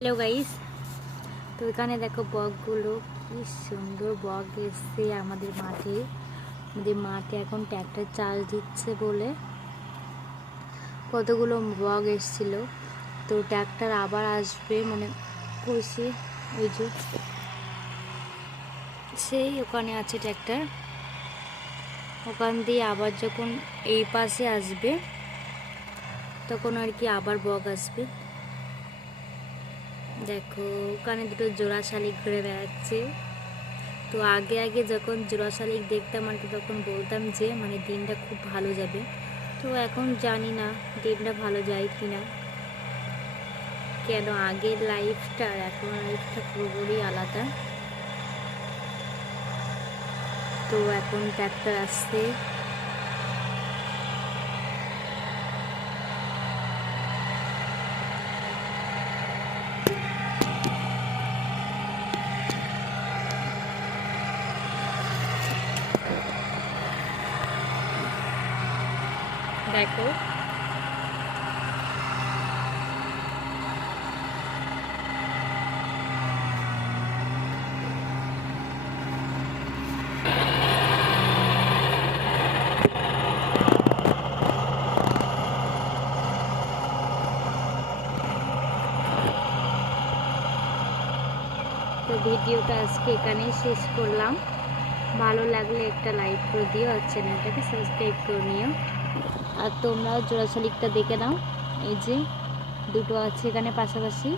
Hello guys, তো এখানে দেখো বকগুলো কি সুন্দর বক এসছে আমাদের মাঠে এখন ট্র্যাক্টর চাষ দিচ্ছে বলে কতগুলো বক এসছিল। তো ট্র্যাক্টর আবার আসবে মনে করছি, ওই যে সেই ওখানে আছে ট্র্যাক্টর, ওখান দিয়ে আবার যখন এই পাশে আসবে তখন আর কি আবার বক আসবে। দেখো ওখানে দুটো জোড়া শালিক ঘুরে বেড়াচ্ছে। তো আগে যখন জোড়া শালিক দেখতাম আর কি, তখন বলতাম যে মানে দিনটা খুব ভালো যাবে। তো এখন জানি না দিনটা ভালো যায় কি না, কেন আগের লাইফটা আর এখন লাইফটা পুরোপুরি আলাদা। তো এখন ট্র্যাক্টর আসছে, দেখো তো ভিডিওটা আজকে এখানেই শেষ করলাম। ভালো লাগলে একটা লাইক করে দিও আর চ্যানেলটাকে সাবস্ক্রাইব করে নিও। আর তোমরাও জোড়া শালিকটা দেখে নাও, এই যে দুটো আছে এখানে পাশাপাশি।